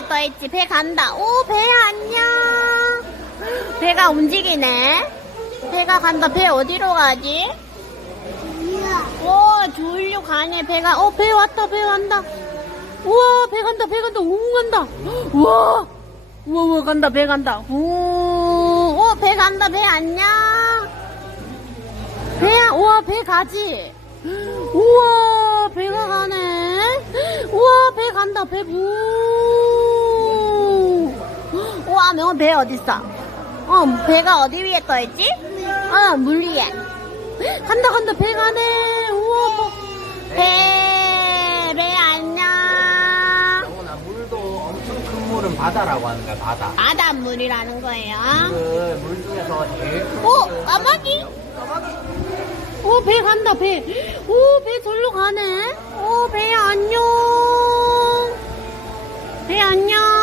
위에 떠있지. 배 간다. 오, 배 안녕. 배가 움직이네. 배가 간다. 배 어디로 가지? 오, 졸려 가네. 배가, 어, 배 왔다. 배 간다. 우와, 배 간다. 배 간다. 우 간다. 우와. 우와, 우와, 간다. 배 간다. 우, 오, 배 간다. 배 안녕. 배야, 우와, 배 가지. 우와, 배가 가네. 우와, 배 간다. 배 부. 우와, 명호 배 어딨어? 어, 배가 어디 위에 떠있지? 어, 물 위에. 간다, 간다. 배 가네. 우와, 뭐. 배, 배 안녕. 영훈아 물도 엄청 큰 물은 바다라고 하는 거야 바다 바닷물이라는 거예요. 그 물 중에서 제일 큰 오, 물은 까마귀? 오, 배 간다, 배. 오, 배